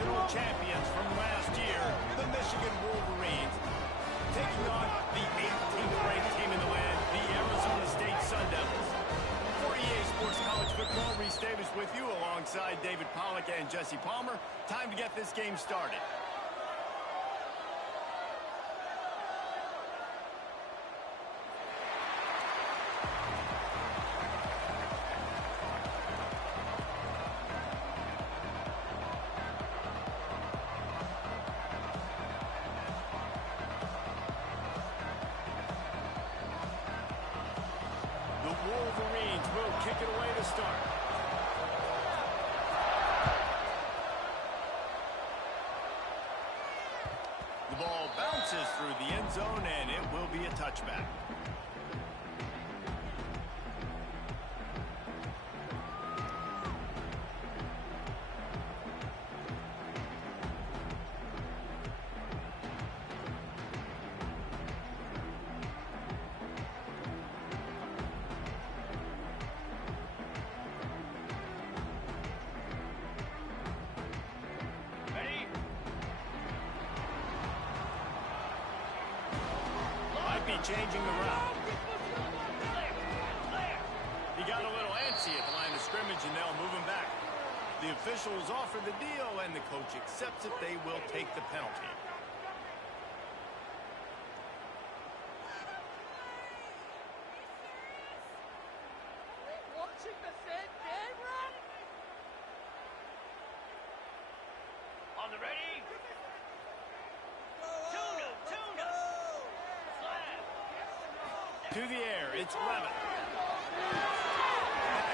national champions from last year, the Michigan Wolverines, taking on the 18th ranked team in the land, the Arizona State Sun Devils. For EA Sports College Football, Reese Davis with you alongside David Pollack and Jesse Palmer. Time to get this game started. Wolverines will kick it away to start. The ball bounces through the end zone, and it will be a touchback. Changing the route. He got a little antsy at the line of scrimmage, and they'll move him back. The officials offer the deal, and the coach accepts it. They will take the penalty. Watching the same game, Ron? On the ready? To the air, it's Lemon.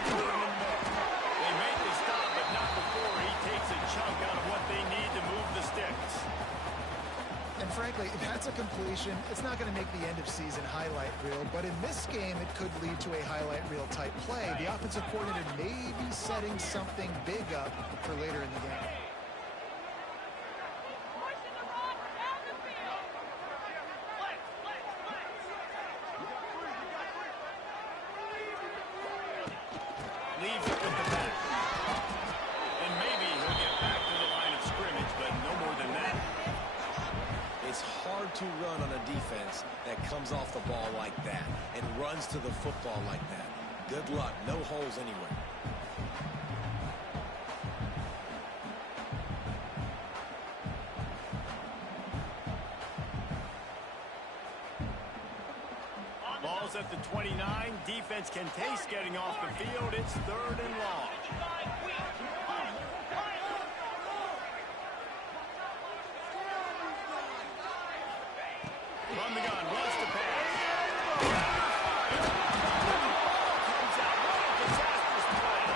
They made the stop, but not before he takes a chunk out of what they need to move the sticks. And frankly, if that's a completion, it's not going to make the end-of-season highlight reel, but in this game, it could lead to a highlight reel-type play. The offensive coordinator may be setting something big up for later in the game. Leaves it with the back. And maybe he'll get back to the line of scrimmage, but no more than that. It's hard to run on a defense that comes off the ball like that and runs to the football like that. Good luck. No holes anywhere. Ball's at the 29. Defense can taste getting off the field. It's 3rd and long. From the gun, wants to pass. Comes out. What a disastrous play.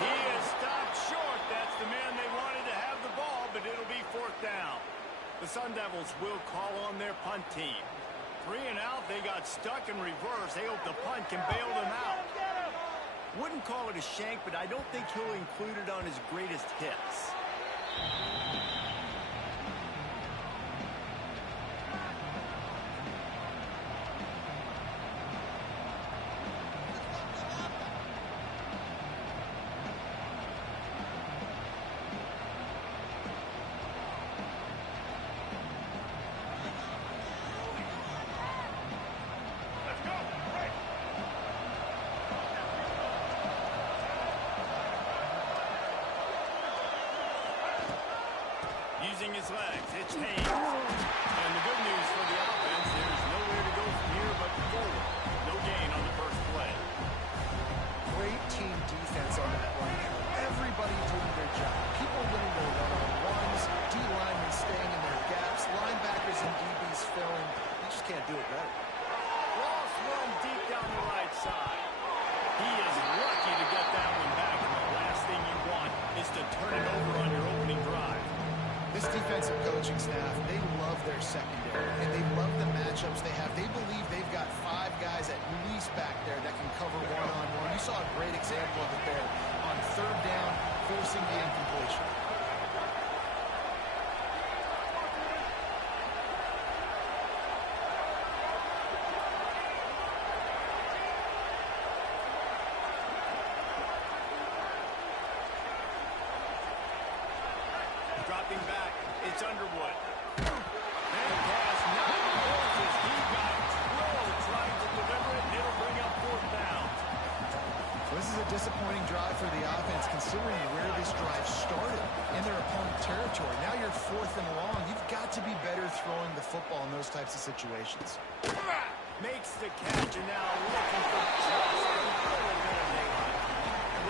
He is stopped short. That's the man they wanted to have the ball, but it'll be 4th down. The Sun Devils will call on their punt team. 3 and out, they got stuck in reverse. They hope the punt can bail them out. Wouldn't call it a shank, but I don't think he'll include it on his greatest hits. Using his legs, it's Haynes. And the good news for the offense, there's nowhere to go from here but forward. No gain on the first play. Great team defense on that one. Everybody doing their job. People winning their one-on-ones, D-linemen staying in their gaps, linebackers and DBs filling. You just can't do it better. Ross run deep down the right side. He is lucky to get that one back, and the last thing you want is to turn it over on your opening drive. This defensive coaching staff, they love their secondary, and they love the matchups they have. They believe they've got 5 guys at least back there that can cover one-on-one. You saw a great example of it there on 3rd down, forcing the incompletion. stepping back. It's Underwood. And pass not misses. He got drilled trying to deliver it, and it'll bring up fourth down. This is a disappointing drive for the offense, considering where this drive started in their opponent territory. Now you're fourth and long. You've got to be better throwing the football in those types of situations. Makes the catch, and now looking for just a little bit of daylight.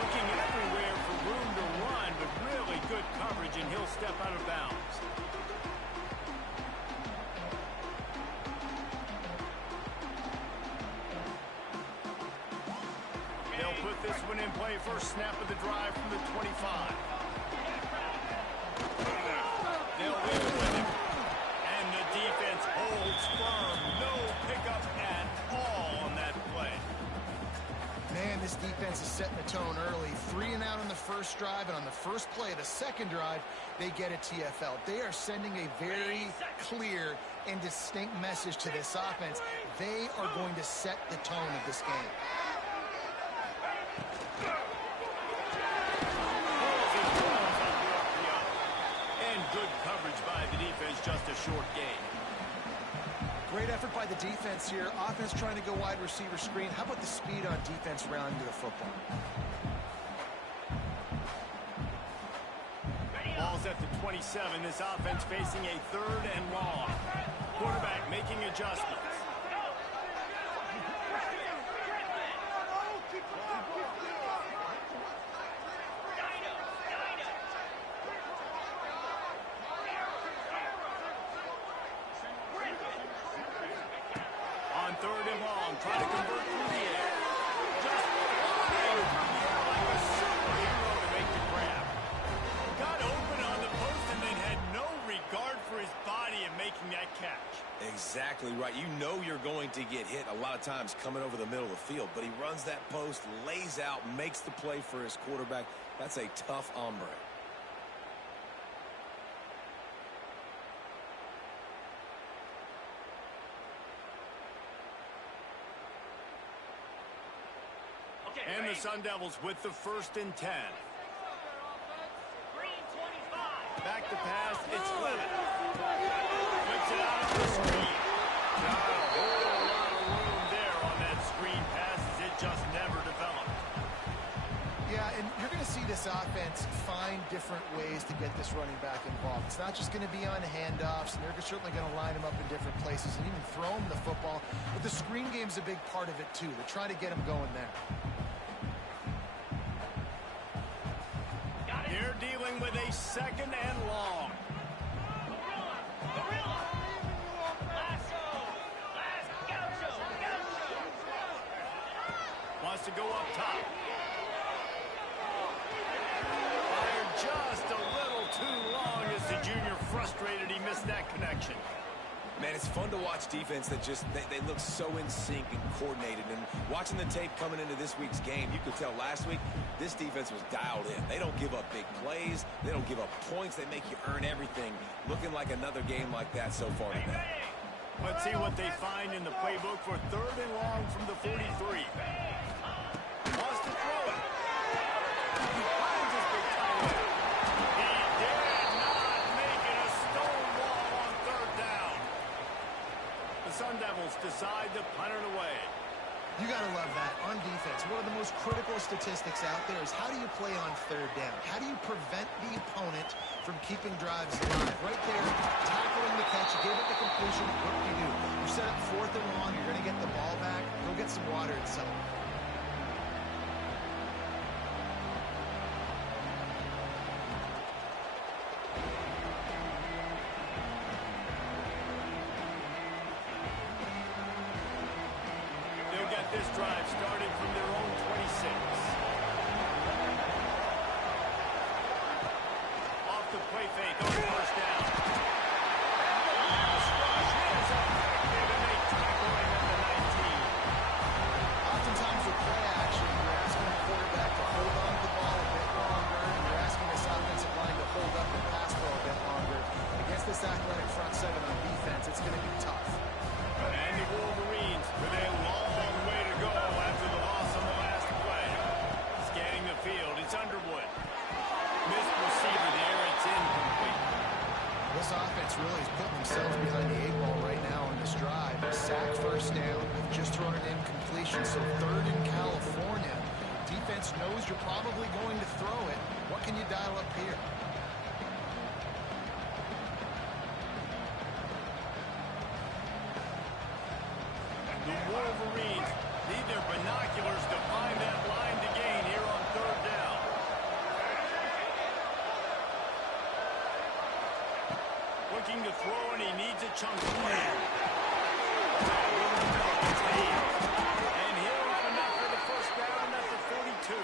Looking everywhere for room to run, but really good coverage, and he'll step out of bounds. They'll put this one in play. First snap of the drive from the 25. They'll leave it with him. And the defense holds firm. No pickup at all on that play. Man, this defense is setting the tone early. 3 and out on the first drive, and on the first play of the second drive, they get a TFL. They are sending a very clear and distinct message to this offense. They are going to set the tone of this game. And good coverage by the defense, just a short gain. Great effort by the defense here. Offense trying to go wide receiver screen. How about the speed on defense rounding to the football? Ball's at the 27. This offense facing a third and long. Quarterback making adjustments. On third and long, try to convert through the air. Just flying through the air like a superhero to make the grab. Got open on the post and then had no regard for his body in making that catch. Exactly right. You know you're going to get hit a lot of times coming over the middle of the field, but he runs that post, lays out, makes the play for his quarterback. That's a tough hombre. And the Sun Devils with the 1st and 10. Back to pass, it's Levitt. Flips it out of the screen. Not a whole lot of room there on that screen pass as it just never developed. Yeah, and you're going to see this offense find different ways to get this running back involved. It's not just going to be on handoffs, and they're certainly going to line him up in different places and even throw him the football. But the screen game's a big part of it, too. They're trying to get him going there. They're dealing with a 2nd and long. Wants to go up top. Fired just a little too long as the junior frustrated. He missed that connection. Man, it's fun to watch defense that just, they look so in sync and coordinated. And watching the tape coming into this week's game, you could tell last week, this defense was dialed in. They don't give up big plays. They don't give up points. They make you earn everything. Looking like another game like that so far today. Let's see what they find in the playbook for 3rd and long from the 43. Wants to throw it. He finds his big tight end. He did not make it a stone wall on 3rd down. The Sun Devils decide to punt it away. You got to love that on defense. One of the most critical statistics out there is how do you play on 3rd down? How do you prevent the opponent from keeping drives alive? Right there, tackling the catch, you gave it the completion. What do? You set up 4th and long. You're going to get the ball back. Go get some water and settle. This drive started from their own 26. Off the play fake on 1st down. Pass rush is effective, and they tackle him at the 19. Oftentimes with play action, you're asking the quarterback to hold on to the ball a bit longer, and you're asking this offensive line to hold up the pass ball a bit longer. Against this athletic front 7 on defense, it's going to be tough. And the Wolverines with a long way to go after the loss on the last play. Scanning the field, it's Underwood. Missed receiver there, it's incomplete. defense really is putting themselves behind the 8 ball right now on this drive. Sack first down. They've just thrown an incompletion, so third in California. Defense knows you're probably going to throw it. What can you dial up here? The Wolverines need their binoculars to find that line to gain here on third down. Looking to throw, and he needs a chunk play. And he'll open up for the first down at the 42.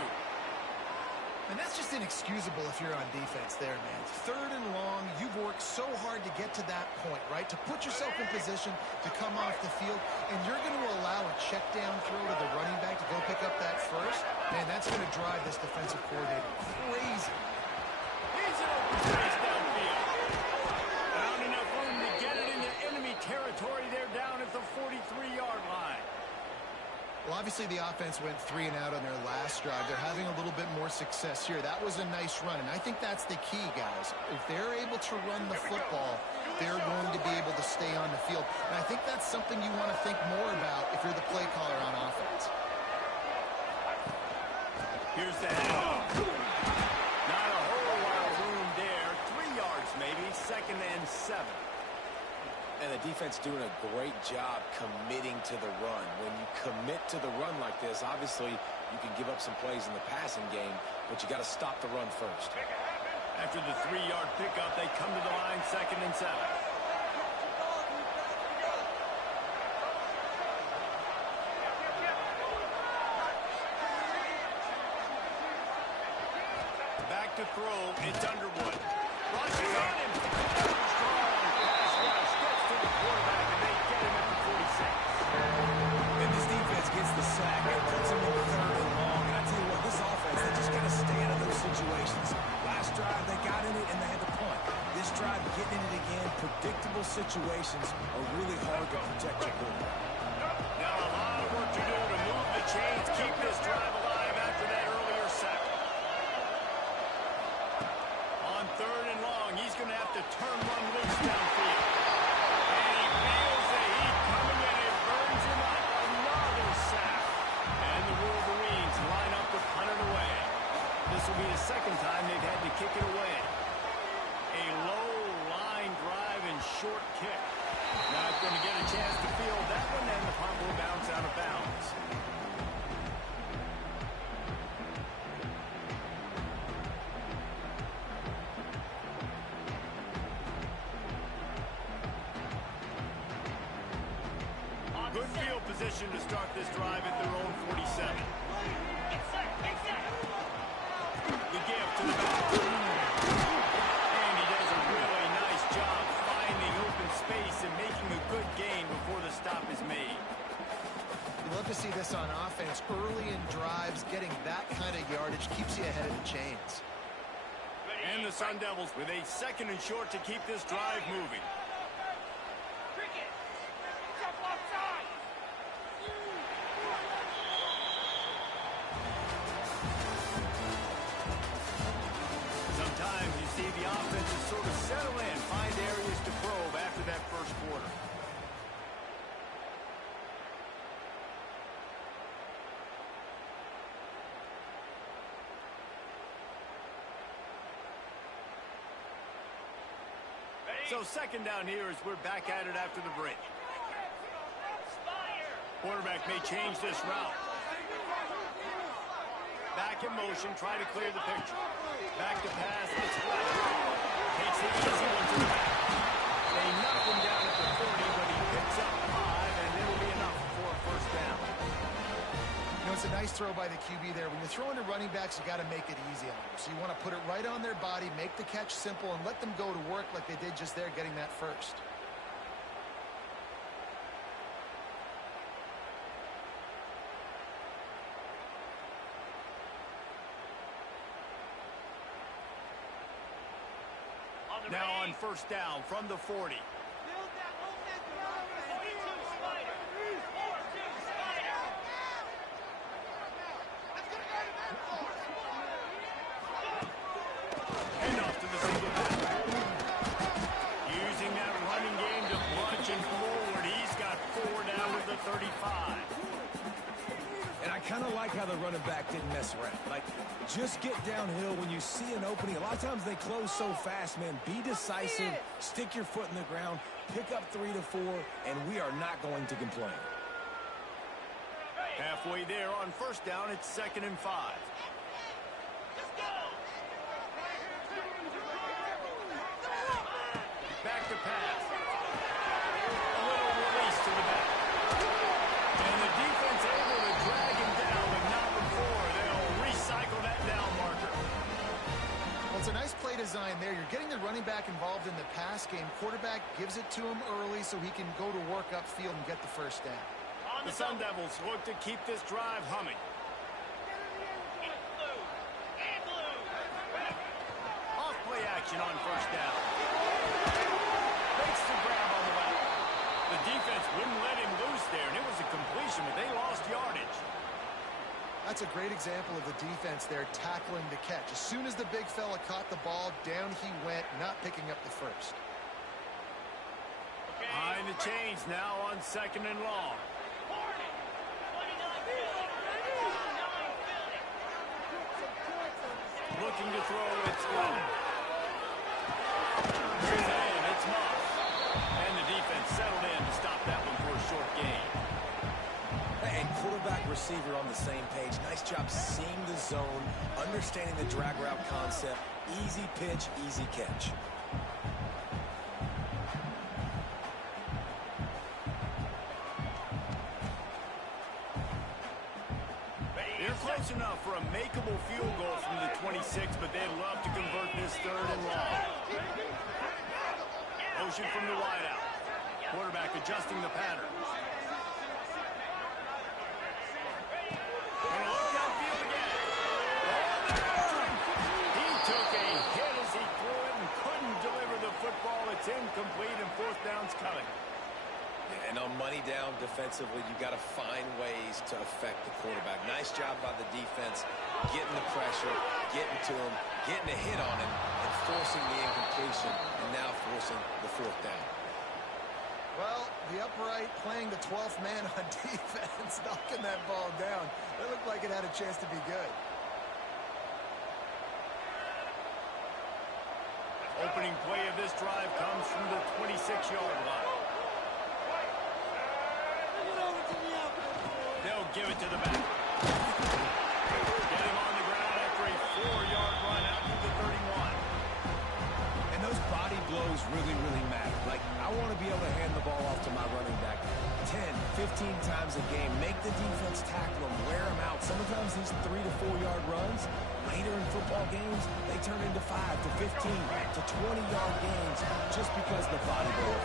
And that's just inexcusable if you're on defense there, man. Third and long, you've worked so hard to get to that point, right? To put yourself in position to come off the field, and you're going to allow a check down throw to the running back to go pick up that first? Man, that's going to drive this defensive coordinator crazy. He's in open space downfield. Found enough room to get it into enemy territory there down at the 43-yard line. Well, obviously the offense went 3 and out on their last drive. They're having a little bit more success here. That was a nice run, and I think that's the key, guys. If they're able to run the football, they're going to be able to stay on the field. And I think that's something you want to think more about if you're the play caller on offense. Here's the handoff. Not a whole lot of room there. 3 yards maybe, 2nd and 7. And the defense doing a great job committing to the run. When you commit to the run like this, obviously you can give up some plays in the passing game, but you got to stop the run first. After the 3-yard pickup, they come to the line, 2nd and 7. Back to throw, it's Underwood. Rushes on him. Strong pass rush gets to the quarterback, and they get him at the 46. And this defense gets the sack. It puts them in third and long. And I tell you what, this offense, they just got to stay out of those situations. Last drive, they got in it, and they had to punt. This drive, getting in it again, predictable situations are really hard to protect your quarterback. Now a lot of work to do to move the chains, keep this drive alive after that earlier sack. On third and long, he's going to have to turn one loose downfield. And he feels the heat coming in. It burns him up. Another sack. And the Wolverines line up to punt it away. This will be the 2nd time they've had to kick it away. A low line drive and short kick. Not going to get a chance to field that one, and the punt will bounce out of bounds. Good field position to start this drive at their own 47. The give to the back. And he does a really nice job finding open space and making a good gain before the stop is made. You love to see this on offense. Early in drives, getting that kind of yardage keeps you ahead of the chains. And the Sun Devils with a 2nd and short to keep this drive moving. Sometimes you see the offenses sort of settle in, find areas to probe after that first quarter. So 2nd down here as we're back at it after the break. Quarterback may change this route. Back in motion, try to clear the picture. Back to pass, it's flat. Takes the easy one to the back. They knock him down at the 40, but he picks up 5, and it'll be enough for a first down. You know, it's a nice throw by the QB there. When you're throwing to running backs, you got to make it easy on them. So you want to put it right on their body, make the catch simple, and let them go to work like they did just there, getting that first. Now on first down from the 40. And off to the single back. Using that Just get downhill when you see an opening. A lot of times they close so fast, man. Be decisive, stick your foot in the ground, pick up 3 to 4, and we are not going to complain. Halfway there on first down, it's 2nd and 5. Back to pass. A little release to the back. And the defense able to drag him down, but not before. They'll recycle that down marker. Well, it's a nice play design there. You're getting the running back involved in the pass game. Quarterback gives it to him early so he can go to work upfield and get the first down. The Sun Devils look to keep this drive humming. Off play action on first down. Makes the grab on the left. The defense wouldn't let him loose there, and it was a completion, but they lost yardage. That's a great example of the defense there tackling the catch. As soon as the big fella caught the ball, down he went, not picking up the first. Behind the chains now on 2nd and long. Looking to throw, it's low. And it's Moss. And the defense settled in to stop that one for a short gain. And quarterback receiver on the same page. Nice job seeing the zone, understanding the drag route concept. Easy pitch, easy catch. Close enough for a makeable field goal from the 26, but they'd love to convert this 3rd and long. Motion from the wideout. Quarterback adjusting the pattern. And a look downfield again. He took a hit as he threw it and couldn't deliver the football. It's incomplete and 4th down's coming. And on money down defensively, you got to find ways to affect the quarterback. Nice job by the defense, getting the pressure, getting to him, getting a hit on him, and forcing the incompletion, and now forcing the 4th down. Well, the upright playing the 12th man on defense, knocking that ball down. That looked like it had a chance to be good. Opening play of this drive comes from the 26-yard line. They'll give it to the back. Get him on the ground after a 4-yard run out to the 31. And those body blows really, really matter. Like, I want to be able to hand the ball off to my running back 10, 15 times a game. Make the defense tackle them, wear them out. Sometimes these 3 to 4-yard runs, later in football games, they turn into 5 to 15 to 20-yard gains just because the body blow.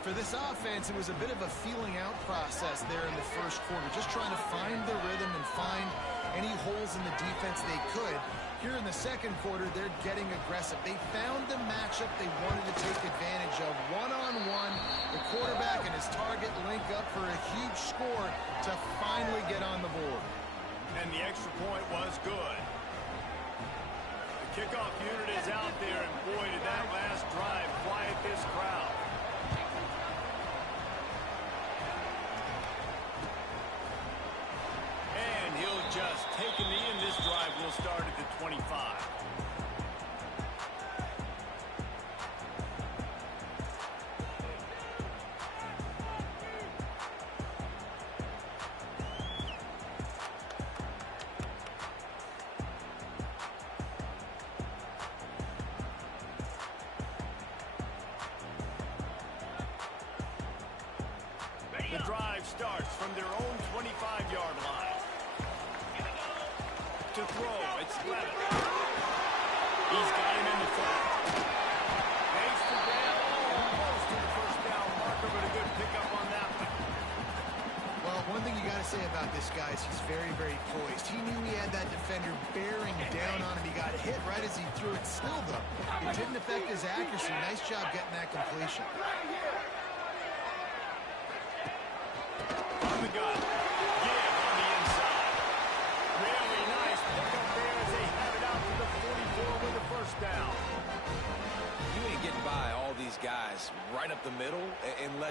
For this offense, it was a bit of a feeling out process there in the first quarter, just trying to find the rhythm and find any holes in the defense they could. Here in the second quarter, they're getting aggressive. They found the matchup they wanted to take advantage of. One-on-one, the quarterback and his target link up for a huge score to finally get on the board. And the extra point was good. The kickoff unit is out there, and boy, did that last drive quiet this crowd. And he'll just take a knee, and this drive will start at the 25. The drive starts from their own 25-yard line. To throw, it's Levitt. He's got him in the front. Makes the grab, almost to the first down marker, but a good pickup on that one. Well, one thing you got to say about this guy is he's very, very poised. He knew he had that defender bearing down on him. He got hit right as he threw it. Still, though, it didn't affect his accuracy. Nice job getting that completion.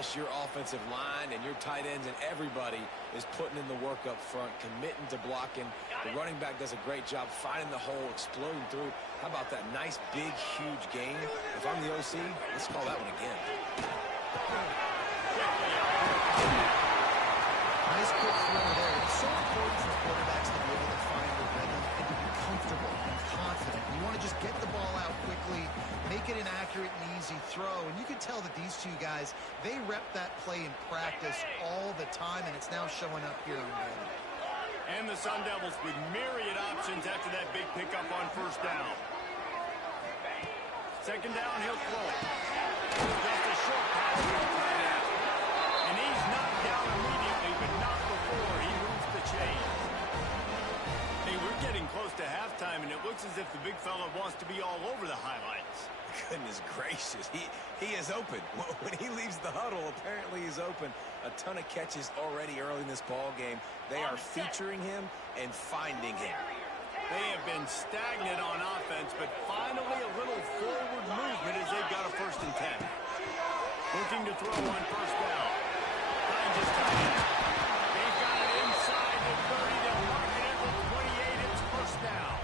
unless your offensive line and your tight ends and everybody is putting in the work up front, committing to blocking. The running back does a great job finding the hole, exploding through. How about that nice, big, huge game? If I'm the OC, let's call that one again. Nice quick throw there. It's so important for quarterbacks to be able to find the rhythm and to be comfortable and confident. You want to just get the ball out quickly, make it an accurate and easy throw. And you can tell that these two guys, they rep that play in practice all the time, and it's now showing up here on game. And the Sun Devils with myriad options after that big pickup on first down. Second down, he'll throw it. Just a short pass to the tight end. And he's knocked down immediately, but not before he moves the chains. Hey, we're getting close to halftime, and it looks as if the big fella wants to be all over the highlights. Goodness gracious, he is open. When he leaves the huddle, apparently he's open. A ton of catches already early in this ball game. They are featuring him and finding him. They have been stagnant on offense, but finally a little forward movement as they've got a 1st and 10. Looking to throw on first down. Finds his tight end. They've got it inside the 30. They'll mark it at the 28. It's first down.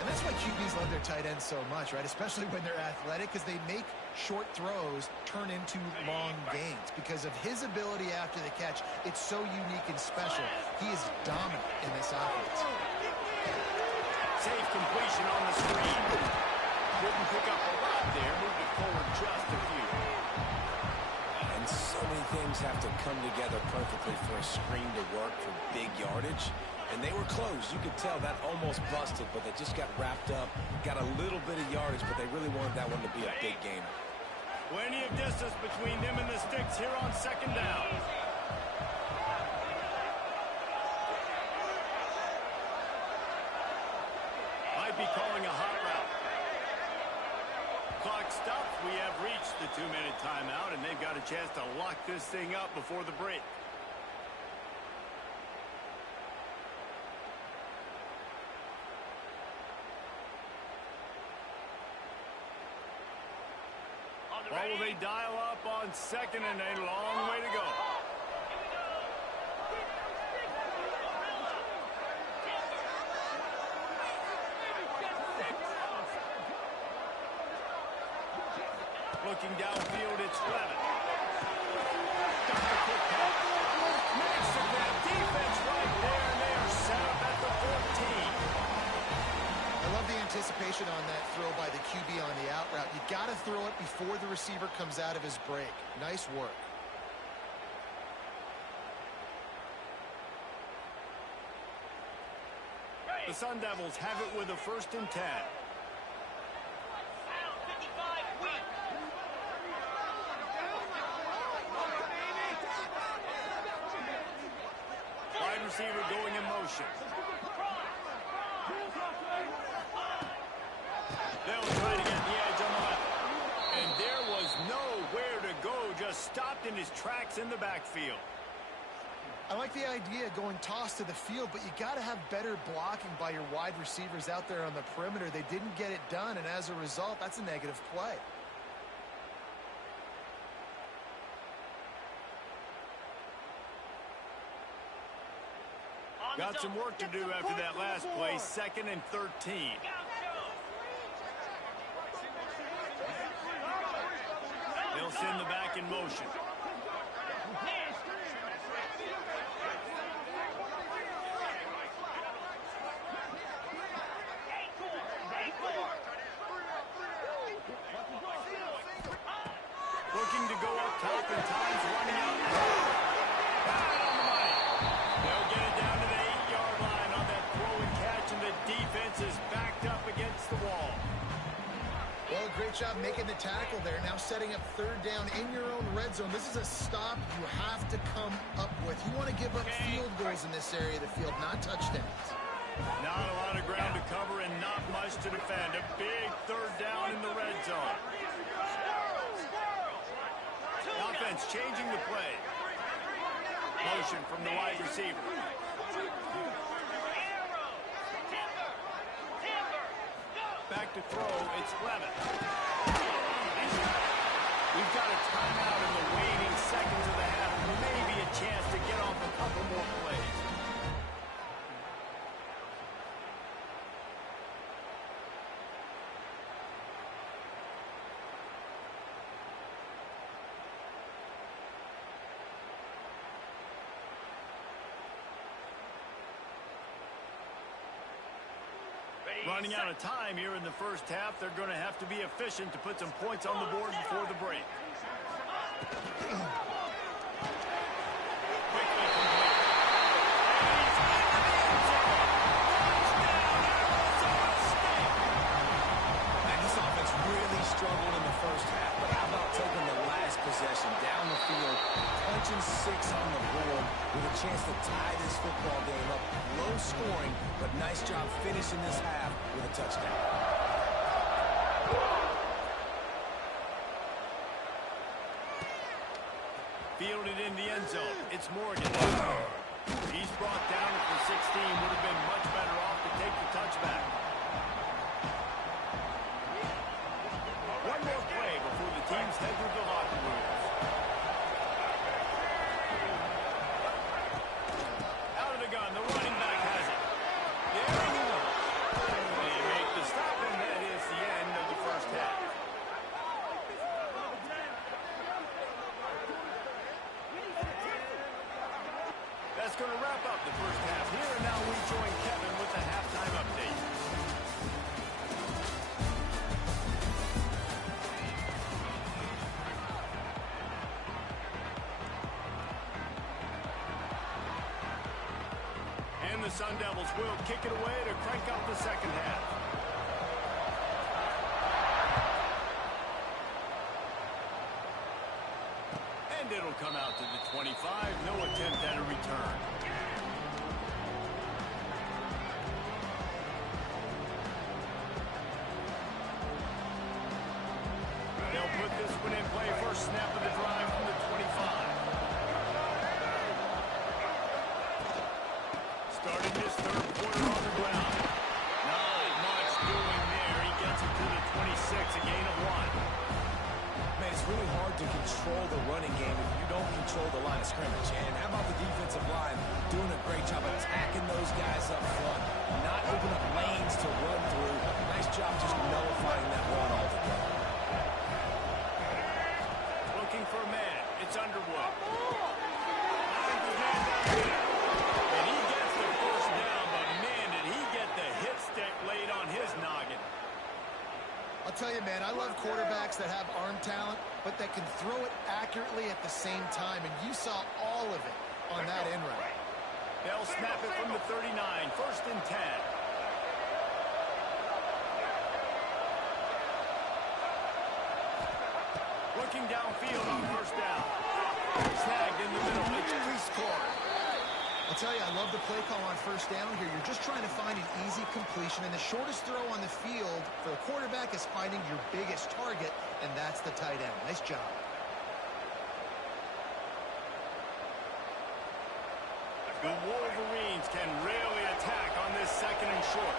And that's why QBs love their tight ends so much, right? Especially when they're athletic, because they make short throws turn into long gains. Because of his ability after the catch, it's so unique and special. He is dominant in this offense. Safe completion on the screen. Didn't pick up a lot there. Moved it forward just a few. And so many things have to come together perfectly for a screen to work for big yardage. And they were close. You could tell that almost busted, but they just got wrapped up, got a little bit of yardage, but they really wanted that one to be a big game. Plenty of distance between them and the sticks here on second down. Might be calling a hot route. Clock stops. We have reached the 2-minute timeout, and they've got a chance to lock this thing up before the break. Or will they dial up on second and a long way to go? Looking downfield, it's Levin. Got the quick pass. Makes the grab. Defense right there, and they are set up at the 14. I love the anticipation on that throw by the QB on the out route. You got to throw it before the receiver comes out of his break. Nice work. The Sun Devils have it with a 1st and 10. Wide receiver going in motion. They'll try to get the edge on the left. And there was nowhere to go, just stopped in his tracks in the backfield. I like the idea of going toss to the field, but you got to have better blocking by your wide receivers out there on the perimeter. They didn't get it done, and as a result, that's a negative play. Got some work to do after that last play. 2nd and 13. They'll send the back in motion. Looking to go up top, and time's running out. Right on the money. They'll get it down to the 8-yard line on that throw and catch, and the defense is backed up against the wall. Well, great job making the tackle there. Now setting up 3rd down in your own red zone. This is a stop you have to come up with. You want to give up field goals in this area of the field, not touchdowns. Not a lot of ground to cover and not much to defend. A big 3rd down in the red zone. Offense changing the play. Motion from the wide receiver. Back to throw, it's Levin. The We've got a timeout in the waning seconds of the half. Maybe a chance to get off a couple more plays. Running out of time here in the first half. They're going to have to be efficient to put some points on the board before the break. And this offense really struggled in the first half, but how about taking the last possession down the field, punching 6 on the board with a chance to tie this football game up. Low scoring, but nice job finishing this half with a touchdown. Fielded in the end zone. It's Morgan. He's brought down at the 16. Would have been much better off to take the touchback. One more play before the teams head to the locker rooms. Out of the gun. The running back has it. There he goes. They make the stop, and that is the end of the first half. That's going to wrap up the first half here, and now we join Kevin with the halftime update. And the Sun Devils will kick it away to crank up the second half. And it'll come out to the 25. No attempt at a return. They'll put this one in play. First snap of the drive from the 25. Starting his third quarter on the ground. Not much doing there. He gets it to the 26, a gain of 1. Man, it's really hard to control the running game if you don't control the line of scrimmage. And how about the defensive line doing a great job attacking those guys up front, not open up lanes to run through. Nice job just nullifying that run altogether. Looking for a man. It's Underwood. Finds his man down there. And he gets the first down, but man, did he get the hit stick laid on his noggin. I'll tell you, man, I love quarterbacks that have arm talent, but that can throw it accurately at the same time, and you saw all of it on that end route. They'll snap it from the 39, first and 10. Looking downfield on first down. Snagged in the middle. It's rescored. I'll tell you, I love the play call on first down here. You're just trying to find an easy completion, and the shortest throw on the field for the quarterback is finding your biggest target, and that's the tight end. Nice job. The Wolverines can really attack on this second and short.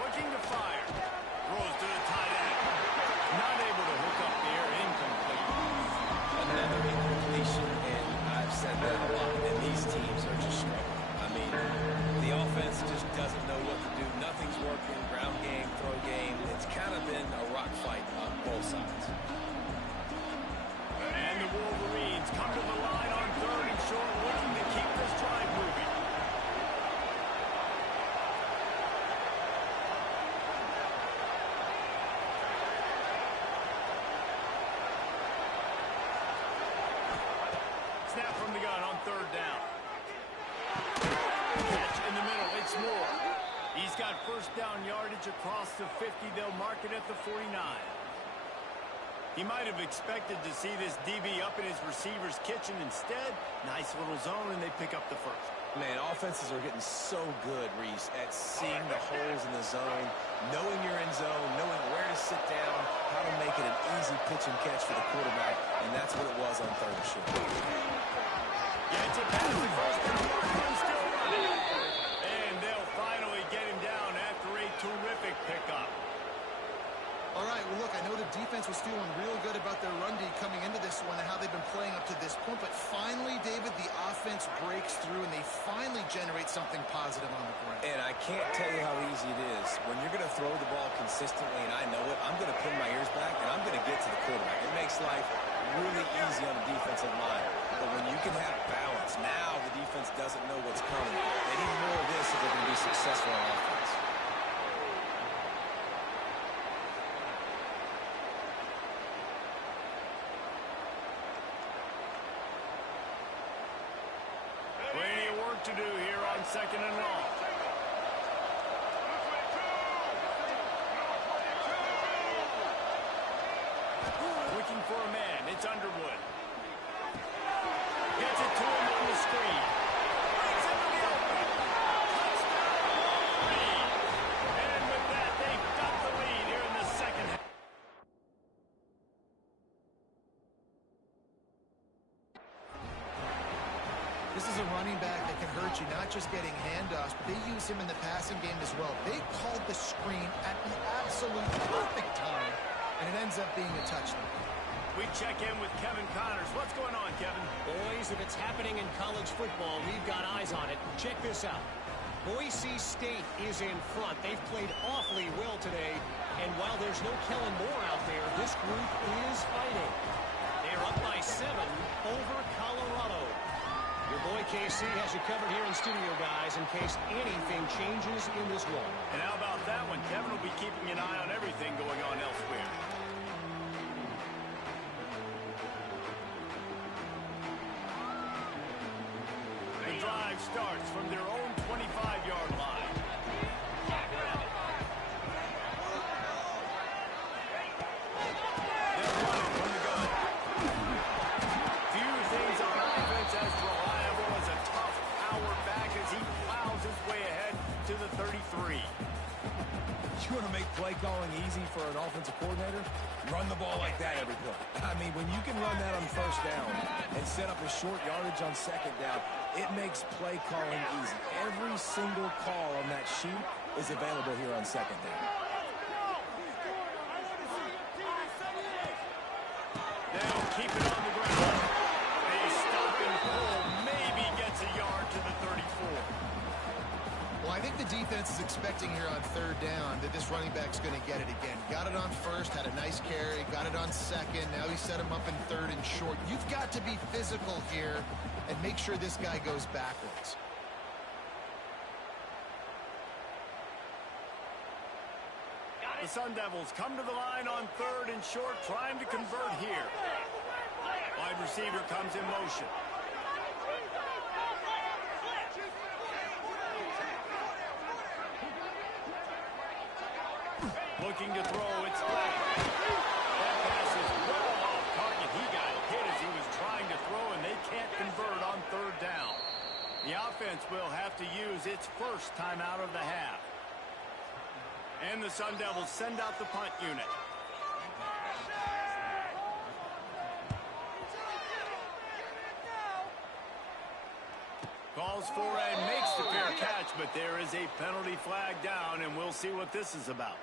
Looking to fire. Throws to the tight end. Not able to hook up there. Incomplete. Another incompletion, and I've said that a lot, and these teams are just struggling. I mean, the offense just doesn't know what to do. Nothing's working. Ground game, throw game. It's kind of been a rock fight on both sides. And the Wolverines come to the line on third and short, looking to keep this drive moving. Snap from the gun on third down. Catch in the middle. It's Moore. He's got first down yardage across the 50. They'll mark it at the 49. He might have expected to see this DB up in his receiver's kitchen. Instead, nice little zone, and they pick up the first. Man, offenses are getting so good, Reese, at seeing the holes in the zone, knowing you're in zone, knowing where to sit down, how to make it an easy pitch and catch for the quarterback, and that's what it was on third and short. Gets it past the first down marker, still running. And they'll finally get him down after a terrific pickup. All right, well, look, I know the defense was feeling real good about their run D coming into this one and how they've been playing up to this point, but finally, David, the offense breaks through and they finally generate something positive on the ground. And I can't tell you how easy it is. When you're going to throw the ball consistently, and I know it, I'm going to pin my ears back, and I'm going to get to the quarterback. It makes life really easy on the defensive line. But when you can have balance, now the defense doesn't know what's coming. They need more of this if they're going to be successful on offense. Plenty of work to do here on second and long. Looking for a man. It's Underwood. Gets it to him on the screen. Brings him to the open. Touchdown, lead. And with that, they've got the lead here in the second half. This is a running back that can hurt you, not just getting handoffs, but they use him in the passing game as well. They called the screen at the absolute perfect time, and it ends up being a touchdown. We check in with Kevin Connors. What's going on, Kevin? Boys, if it's happening in college football, we've got eyes on it. Check this out. Boise State is in front. They've played awfully well today, and while there's no Kellen Moore out there, this group is fighting. They're up by 7 over Colorado. Your boy KC has you covered here in studio, guys, in case anything changes in this one. And how about that one? Kevin will be keeping an eye on everything going on elsewhere. The drive starts from their own 25-yard line. They'll run it from the gun. Few things on offense as reliable as a tough power back as he plows his way ahead to the 33. You want to make play calling easy for an offensive coordinator? Run the ball like that every play. I mean, when you can run that on first down and set up a short yardage on second down, it makes play calling easy. Every single call on that sheet is available here on second down. They'll keep it on the ground. A stop and pull maybe gets a yard to the 34. Well, I think the defense is expecting here on third down that this running back's going to get it again. Got it on first, had a nice carry, got it on second. Now he set him up in third and short. You've got to be physical here and make sure this guy goes backwards. The Sun Devils come to the line on third and short, trying to convert here. Wide receiver comes in motion. Looking to throw, it's left. That pass is well off target. He got hit as he was trying to throw, and they can't convert on third down. The offense will have to use its first timeout of the half. And the Sun Devils send out the punt unit. Calls for and makes the fair catch, but there is a penalty flag down, and we'll see what this is about.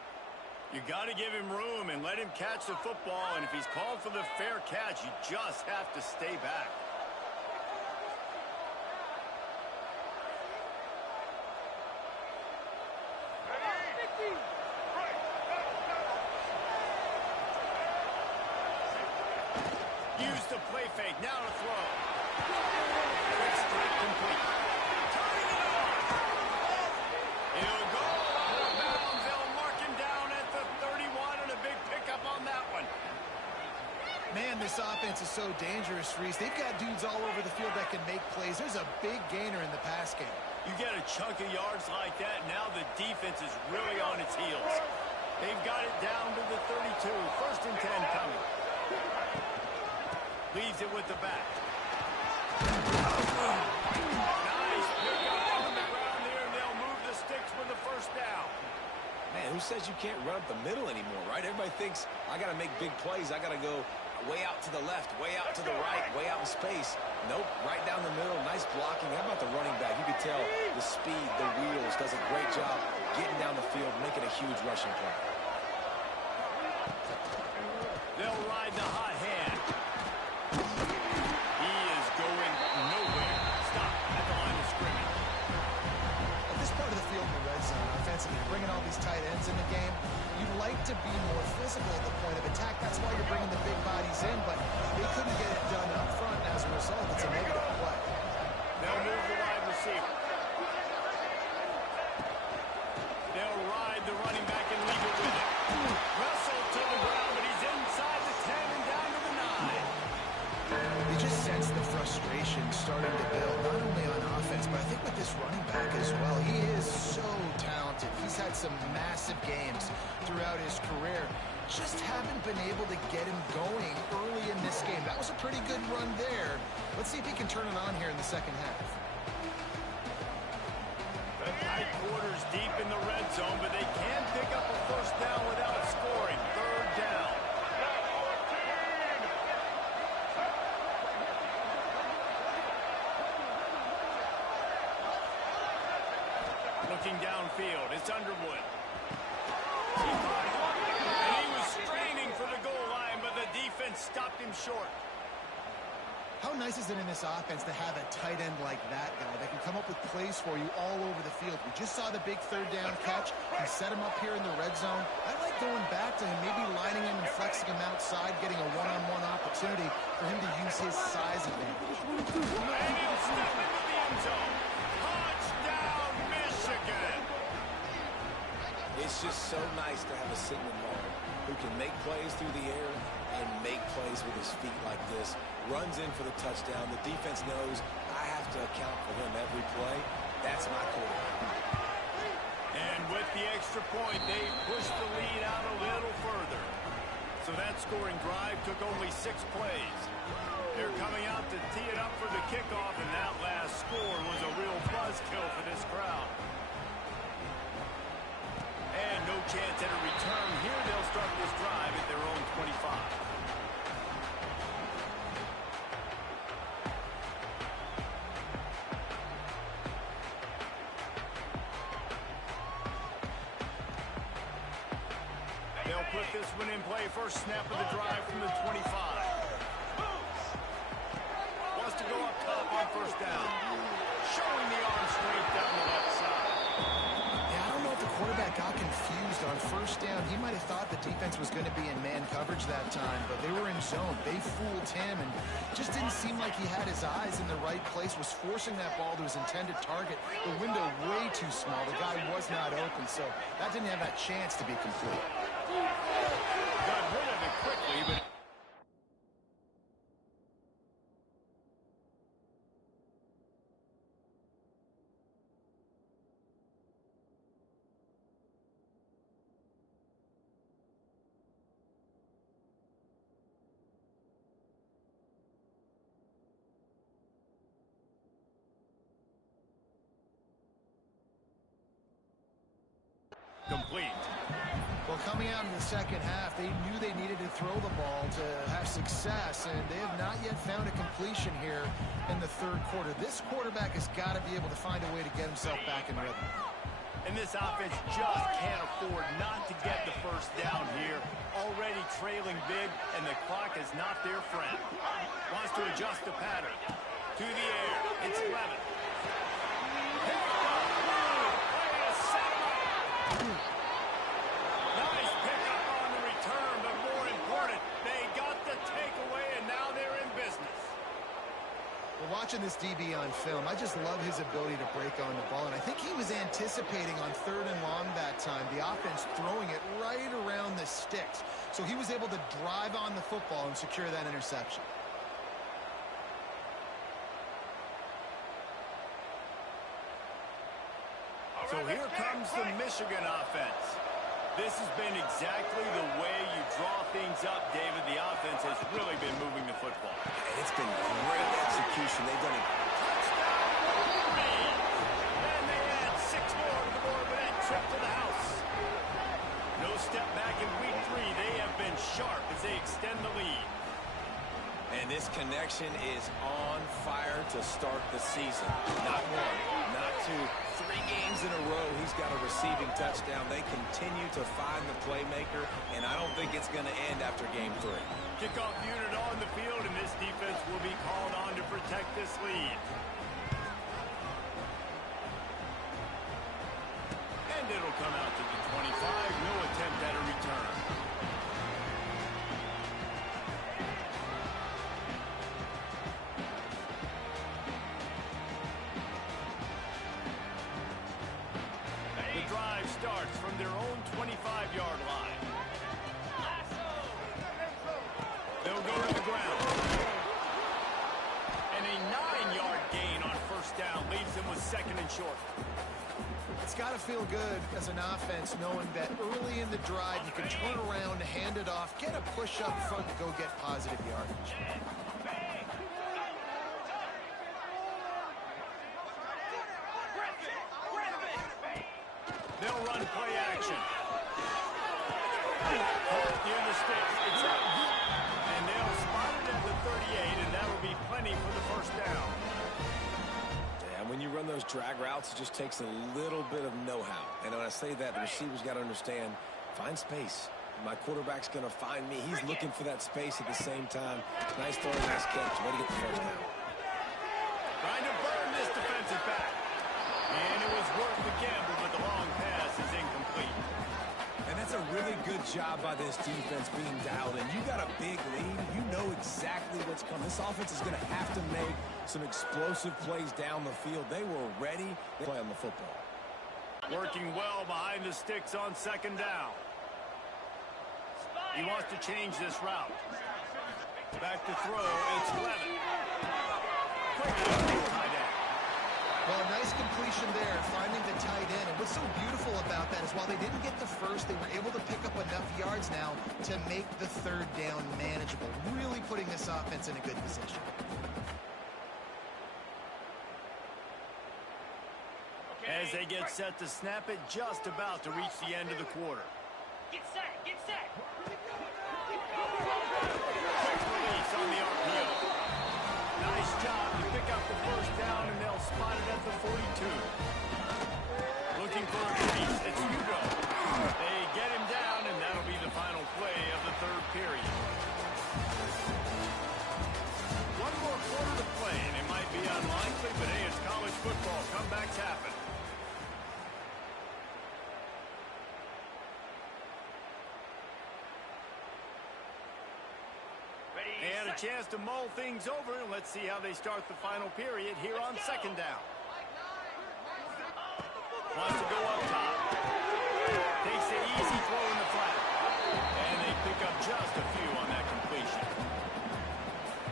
You got to give him room and let him catch the football, and if he's called for the fair catch, you just have to stay back. Use the play fake, now to throw. Quick strike complete. Turning it on. He'll go out of bounds. They'll mark him down at the 31, and a big pickup on that one. Man, this offense is so dangerous, Reese. They've got dudes all over the field that can make plays. There's a big gainer in the pass game. You get a chunk of yards like that, now the defense is really on its heels. They've got it down to the 32. First and 10 coming. Leaves it with the back. Nice pick first down. Man, who says you can't run up the middle anymore, right? Everybody thinks I got to make big plays. I got to go way out to the left, way out to the right, way out in space. Nope, right down the middle. Nice blocking. How about the running back? You could tell the speed, the wheels, does a great job getting down the field, making a huge rushing play. They'll ride the hot hand. He is going nowhere. Stop at the line of scrimmage. At this part of the field in the red zone, offensively, bringing all these tight ends in the game, you'd like to be more physical at the point of attack. That's why you're bringing the big bodies in, but they couldn't get it done up front, and as a result, it's a negative play. They'll move the wide receiver. They'll ride the running back and leave it with it. Russell to the ground, but he's inside the 10 and down to the 9. You just sense the frustration starting to build, not only on offense, but I think with this running back as well. He is so talented. He's had some massive games throughout his career. Just haven't been able to get him going early in this game. That was a pretty good run there. Let's see if he can turn it on here in the second half. Tight quarters deep in the red zone, but they can pick up a first down without scoring. Third down. Looking downfield, it's Underwood. And he was straining for the goal line, but the defense stopped him short. How nice is it in this offense to have a tight end like that guy that can come up with plays for you all over the field? We just saw the big third down catch. He set him up here in the red zone. I like going back to him, maybe lining him and flexing him outside, getting a one-on-one opportunity for him to use his size advantage. And he'll step into the end zone. Touchdown, Michigan! It's just so nice to have a signal baller who can make plays through the air and make plays with his feet like this. Runs in for the touchdown. The defense knows I have to account for him every play. That's my quarterback. And with the extra point, they pushed the lead out a little further. So that scoring drive took only 6 plays. They're coming out to tee it up for the kickoff, and that last score was a real buzzkill for this crowd. And no chance at a return. Here they'll start this drive at their own 25. They'll put this one in play. First snap of the drive from the 25. Wants to go up top on first down. Showing the arm strength down the left side. Yeah, I don't know if the quarterback got confused on first down. He might have thought the defense was going to be in man coverage that time, but they were in zone. They fooled him and just didn't seem like he had his eyes in the right place, was forcing that ball to his intended target. The window way too small. The guy was not open, so that didn't have that chance to be complete. Got rid of it quickly, but... complete. Well, coming out in the second half, they knew they needed to throw the ball to have success, and they have not yet found a completion here in the third quarter. This quarterback has got to be able to find a way to get himself back in rhythm. And this offense just can't afford not to get the first down here. Already trailing big, and the clock is not their friend. Wants to adjust the pattern. To the air. It's 11. Nice pickup on the return, but more important, they got the takeaway, and now they're in business. Well, watching this DB on film, I just love his ability to break on the ball, and I think he was anticipating on third and long that time, the offense throwing it right around the sticks. So he was able to drive on the football and secure that interception. So here comes the Michigan offense. This has been exactly the way you draw things up, David. The offense has really been moving the football. It's been great execution. They've done it. Touchdown! And they add 6 more to the board with that triple sharp as they extend the lead. And this connection is on fire to start the season. Not one, not two, 3 games in a row he's got a receiving touchdown. They continue to find the playmaker, and I don't think it's going to end after game 3. Kickoff unit on the field, and this defense will be called on to protect this lead. And it'll come out to the 25. No attempt at a return. The drive starts from their own 25-yard line. They'll go to the ground. And a 9-yard gain on first down leaves them with 2nd and short. It's got to feel good as an offense knowing that early in the drive you can turn around, hand it off, get a push up front to go get positive yardage. They'll run play action. Caught near the sticks. It's out. And they'll spot it at the 38, and that'll be plenty for the first down. Yeah, when you run those drag routes, it just takes a little bit of know-how. And when I say that, the receiver's got to understand, find space. My quarterback's going to find me. He's looking for that space at the same time. Nice throw, nice catch. Way to get the first down. Trying to burn this defensive back. And it was worth the gamble, but the long pass is incomplete. And that's a really good job by this defense being dialed in. You got a big lead. You know exactly what's coming. This offense is going to have to make some explosive plays down the field. They were ready to play on the football. Working well behind the sticks on 2nd down. He wants to change this route. Back to throw. It's Levin. Quick tight end. Well, nice completion there, finding the tight end. And what's so beautiful about that is while they didn't get the first, they were able to pick up enough yards now to make the 3rd down manageable, really putting this offense in a good position. As they get set to snap it, just about to reach the end of the quarter. Get set, get set. Quick release on the RPO. Nice job to pick up the first down, and they'll spot it at the 42. Looking for a release. It's Hugo. They get him down, and that'll be the final play of the 3rd period. One more quarter to play, and it might be unlikely, but hey, it's college football. Comebacks happen. They had a chance to mull things over, and let's see how they start the final period here on 2nd down. Wants to go up top. Takes the easy throw in the flat. And they pick up just a few on that completion.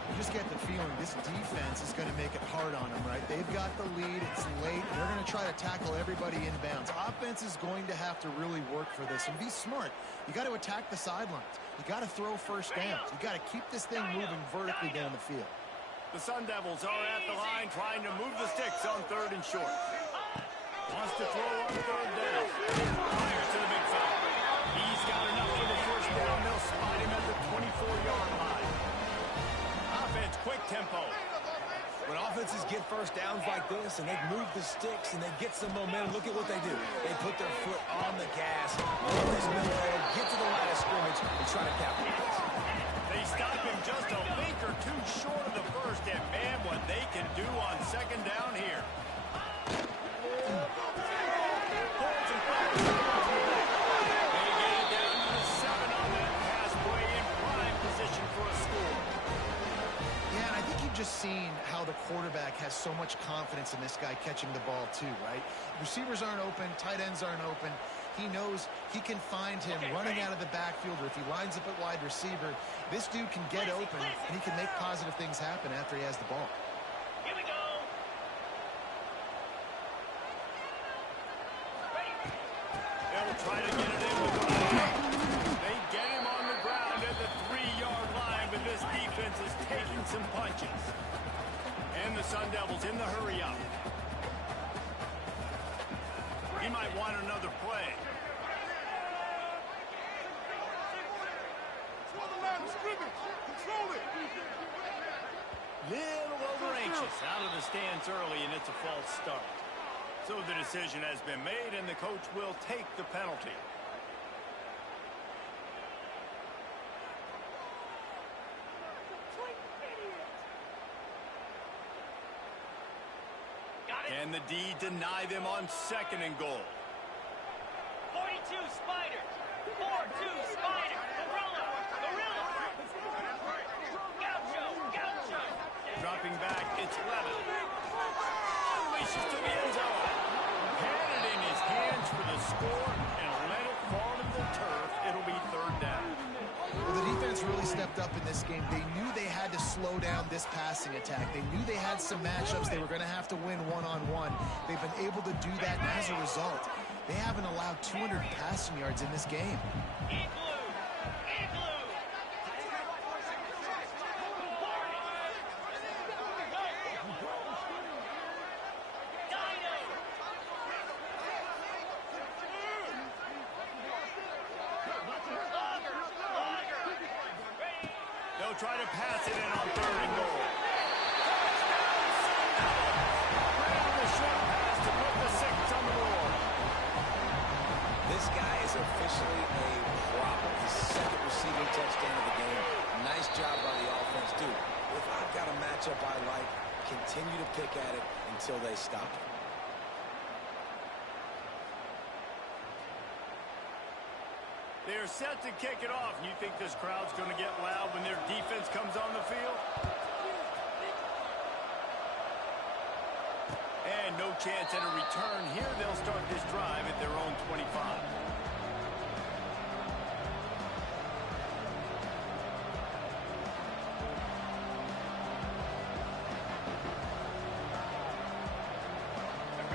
You just get the feeling this defense is going to make it hard on them, right? They've got the lead. It's late. They're going to try to tackle everybody inbounds. Offense is going to have to really work for this and be smart. You got to attack the sidelines. You got to throw first downs. You got to keep this thing moving vertically down the field. The Sun Devils are at the line trying to move the sticks on 3rd and short. Wants to throw on 3rd down. Fires to the big fella. He's got enough for the first down. They'll spot him at the 24-yard line. Offense, quick tempo. When offenses get first downs like this and they move the sticks and they get some momentum, look at what they do. They put their foot on the gas, run this middle road, get to the line of scrimmage, and try to capitalize. They stop him just a link or two short of the first, and man, what they can do on 2nd down here. Holds and fires. They get it down to the 7 on that pass play in prime position for a score. Yeah, and I think you've just seen how the quarterback has so much confidence in this guy catching the ball too, right? Receivers aren't open, tight ends aren't open. He knows he can find him running out of the backfield, or if he lines up at wide receiver, this dude can get open, and he can make positive things happen after he has the ball. Here we go. They'll try to get it in with the ball. They get him on the ground at the 3-yard line, but this defense is taking some punches. And the Sun Devils in the hurry-up. He might want another play. Little over anxious out of the stands early, and it's a false start. So the decision has been made, and the coach will take the penalty. Can the D deny them on 2nd and goal? 42 Spiders. 4-2 Spider. Gorilla. Gaucho. Dropping back, it's Levin. Unleashes to the end zone. Had it in his hands for the score and let it fall to the turf. It'll be 3rd down. Well, the defense really stepped up in this game. They knew they had to slow down this passing attack. They knew they had some matchups they were going to have to win one-on-one. They've been able to do that, and as a result, they haven't allowed 200 passing yards in this game. They'll try to pass it in on 3rd and goal. Ran the short pass to put the 6 on the board. This guy is officially a problem. His 2nd receiving touchdown of the game. Nice job by the offense. Dude, if I've got a matchup I like, continue to pick at it until they stop it. They're set to kick it off. You think this crowd's going to get loud when their defense comes on the field? And no chance at a return here. They'll start this drive at their own 25.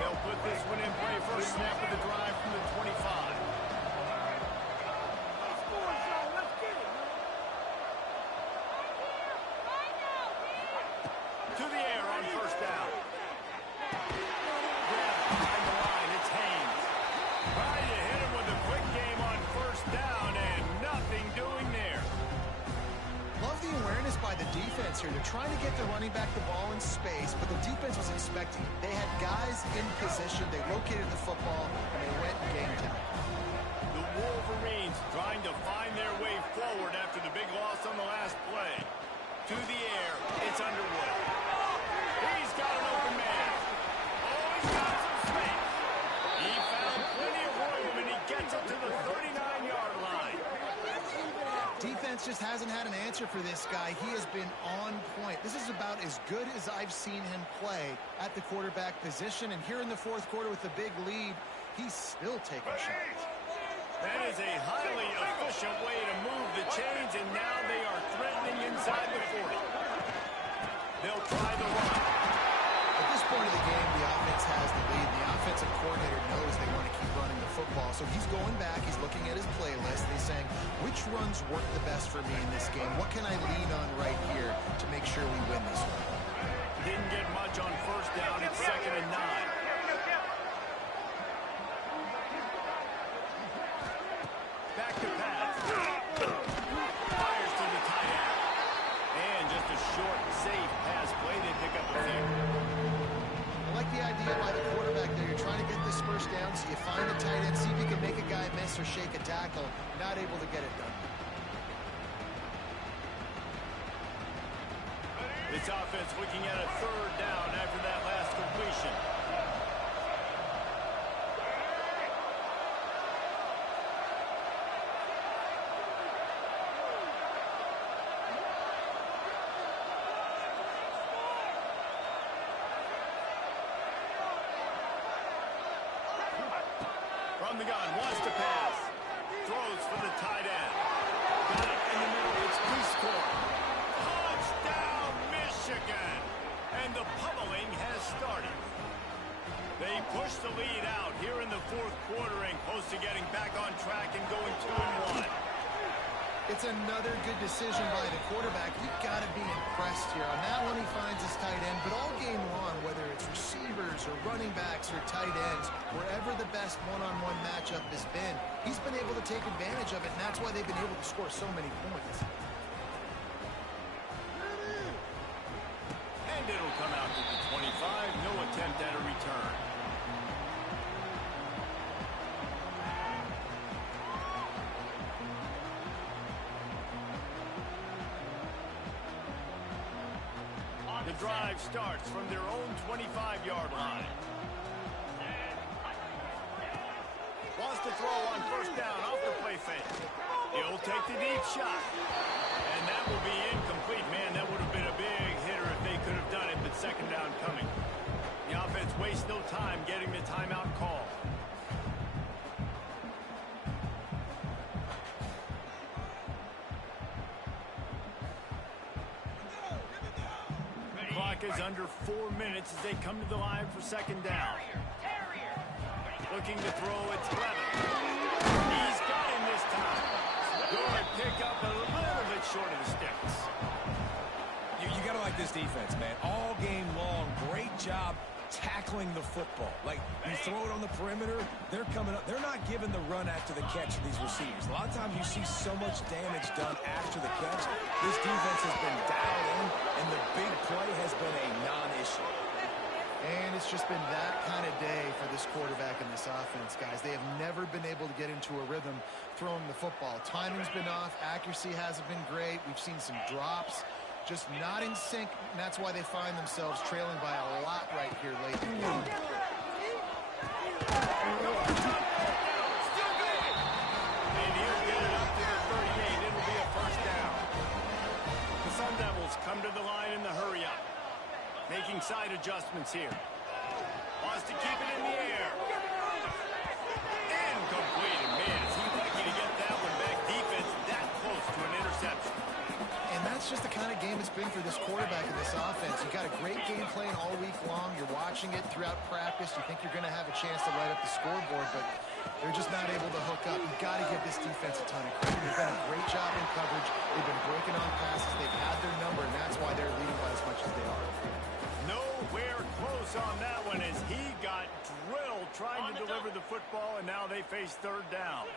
They'll put this one in play. First snap of the drive from the 25. To the air on 1st down. Grab behind the line. It's Haynes. Trying to hit him with a quick game on 1st down, and nothing doing there. Love the awareness by the defense here. They're trying to get the running back the ball in space, but the defense was expecting it. They had guys in position. They located the football, and they went and game time. The Wolverines trying to find their way forward after the big loss on the last play. To the air, it's Underwood. He's got an open man. Oh, he's got some space. He found plenty of room, and he gets it to the 39-yard line. Defense just hasn't had an answer for this guy. He has been on point. This is about as good as I've seen him play at the quarterback position. And here in the 4th quarter with the big lead, he's still taking shots. That is a highly efficient way to move the chains, and now they are threatening inside the 40. They'll try the run. At this point of the game, the offense has the lead. The offensive coordinator knows they want to keep running the football. So he's going back, he's looking at his playlist, and he's saying, which runs work the best for me in this game? What can I lean on right here to make sure we win this one? Didn't get much on 1st down. It's 2nd and 9. Back to pass. Fires to the tight end. And just a short, safe pass play. They pick up a few. I like the idea by the quarterback there. You're trying to get this 1st down, so you find the tight end, see if you can make a guy miss or shake a tackle. Not able to get it done. This offense looking at a 3rd down after that last completion. From the gun, wants to pass. Throws for the tight end. Got it in the middle. It's Peacecore. Touchdown, Michigan. And the pummeling has started. They push the lead out here in the 4th quarter and close to getting back on track and going 2-1. It's another good decision by the quarterback. You've got to be impressed here. On that one, he finds his tight end. But all game long, whether it's receivers or running backs or tight ends, wherever the best one-on-one matchup has been, he's been able to take advantage of it, and that's why they've been able to score so many points. drive starts from their own 25-yard line. Wants to throw on first down off the play fake. He'll take the deep shot. And that will be incomplete. Man, that would have been a big hitter if they could have done it, but second down coming. The offense wastes no time getting the timeout call. Clock is under 4 minutes as they come to the line for second down. Looking to throw, it's Levin. He's got him this time. Good pick up a little bit short of the sticks. You got to like this defense, man. All game long, great job tackling the football. Like, you throw it on the perimeter, they're coming up. They're not giving the run after the catch to these receivers. A lot of times you see so much damage done after the catch. This defense has been dialed in, and the big play has been a non-issue. And it's just been that kind of day for this quarterback and this offense, guys. They have never been able to get into a rhythm throwing the football. Timing's been off. Accuracy hasn't been great. We've seen some drops. Just not in sync, and that's why they find themselves trailing by a lot right here late in the game. And he'll get it up to the 38. It'll be a first down. The Sun Devils come to the line in the hurry up. Making side adjustments here. Wants to keep it in the air. Incomplete. Man, is he lucky to get that one back. Defense that close to an interception. And that's just the kind of game it's been for this quarterback and this offense. You got a great game plan all week long. You're watching it throughout practice. You think you're going to have a chance to light up the scoreboard, but they're just not able to hook up. You've got to give this defense a ton of credit. They've done a great job in coverage. They've been breaking on passes. They've had their number, and that's why they're leading by as much as they are. Nowhere close on that one as he got drilled trying to deliver the football, and now they face third down.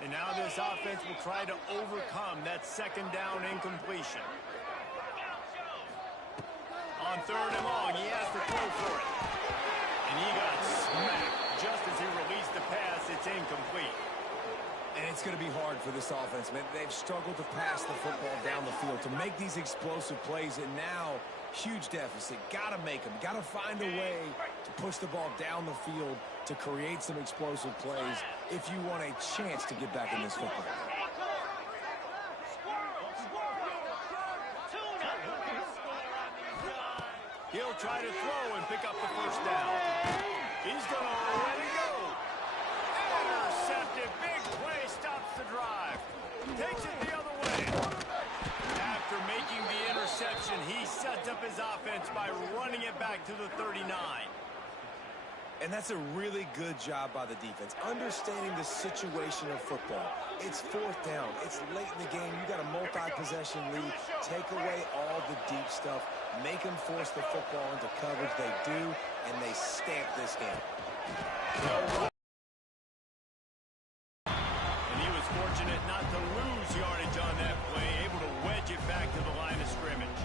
And now this offense will try to overcome that second down incompletion. On third and long, he has to throw for it. And he got smacked just as he released the pass. It's incomplete. And it's going to be hard for this offense, man. They've struggled to pass the football down the field, to make these explosive plays, and now huge deficit. Got to make them. Got to find a way to push the ball down the field to create some explosive plays if you want a chance to get back in this football. He'll try to throw and pick up the first down. He's going to let it go. Intercepted. Big play stops the drive. Takes it the other way. After making the interception, he sets up his offense by running it back to the 39. And that's a really good job by the defense, understanding the situation of football. It's fourth down. It's late in the game. You got a multi-possession lead. Take away all the deep stuff. Make them force the football into coverage. They do, and they stamp this game. And he was fortunate not to lose yardage on that play, able to wedge it back to the line of scrimmage.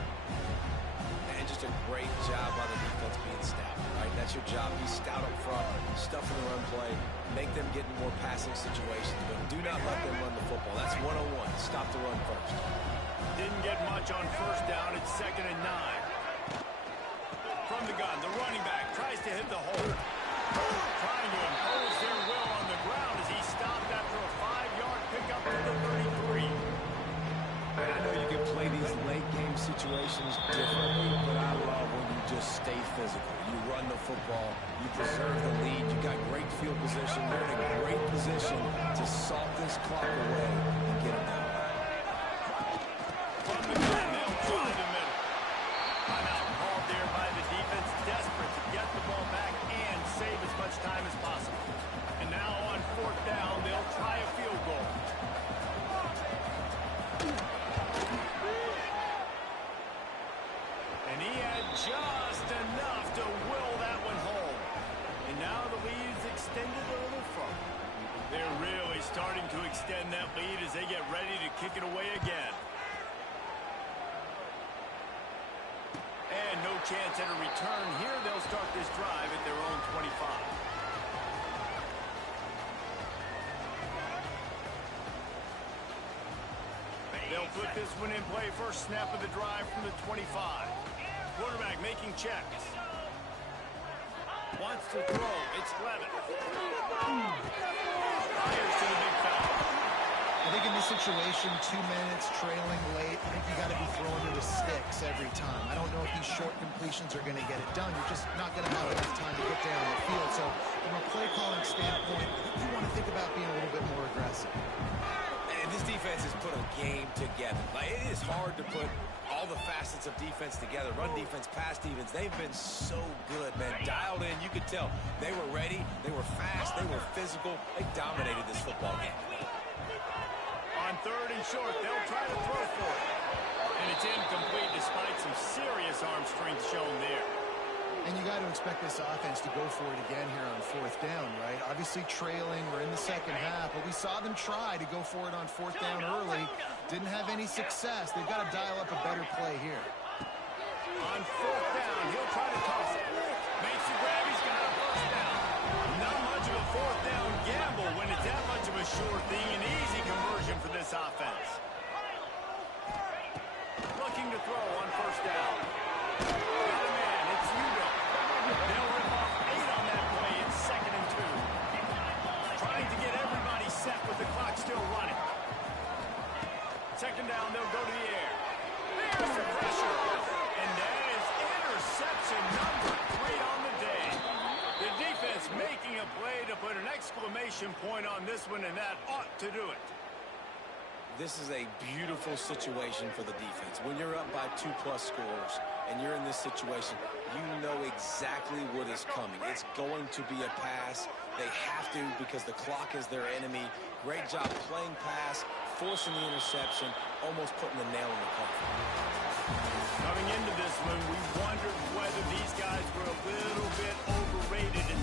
And just a great job by the defense being stout. Right? That's your job. Be stout up front, stuff in the run play, make them get in more passing situations, but do not let them run the football. That's 101. Stop the run first. Didn't get much on first down. It's 2nd and 9. From the gun, the running back tries to hit the hole. Trying to impose their will on the ground as he stopped after a 5-yard pickup to the 33. I know you can play these late-game situations differently, but I love when you just stay physical. You run the football, you preserve the lead, you got great field position. You're in a great position to salt this clock away and get it down. From the gun, they'll try the middle. Timeout called there by the defense, desperate to get the ball back and save as much time as possible. And now on 4th down, they'll try a field goal. And he had just enough to will that one home. And now the lead's extended a little further. They're really starting to extend that lead as they get ready to kick it away again. And no chance at a return here. They'll start this drive at their own 25. They'll put this one in play. First snap of the drive from the 25. Quarterback making checks. Wants to throw. It's Levitt. Fires to the big fella. I think in this situation, 2 minutes trailing late, I think you got to be throwing to the sticks every time. I don't know if these short completions are going to get it done. You're just not going to have enough time to get there on the field. So from a play calling standpoint, you want to think about being a little bit more aggressive. And this defense has put a game together. Like, it is hard to put all the facets of defense together. Run defense, pass defense. They've been so good, man. Dialed in. You could tell they were ready. They were fast. They were physical. They dominated this football game. On 3rd and short, they'll try to throw for it. And it's incomplete despite some serious arm strength shown there. And you got to expect this offense to go for it again here on 4th down, right? Obviously trailing. We're in the second half, but we saw them try to go for it on 4th down early. Didn't have any success. They've got to dial up a better play here. On 4th down, he'll try to toss it. Makes the grab. He's got a 1st down. Not much of a 4th down gamble when it's that much of a sure thing. An easy conversion for this offense. Looking to throw on 1st down. Got a man. It's Hugo. They'll rip off 8 on that play. It's 2nd and 2. Trying to get everybody set with the clock still running. 2nd down, they'll go to the air. There's the pressure. And that is interception number 3 on the day. The defense making a play to put an exclamation point on this one, and that ought to do it. This is a beautiful situation for the defense. When you're up by 2+ scores and you're in this situation, you know exactly what is coming. It's going to be a pass. They have to because the clock is their enemy. Great job playing pass, forcing the interception, almost putting the nail in the coffin. Coming into this one, we wondered whether these guys were a little bit overrated in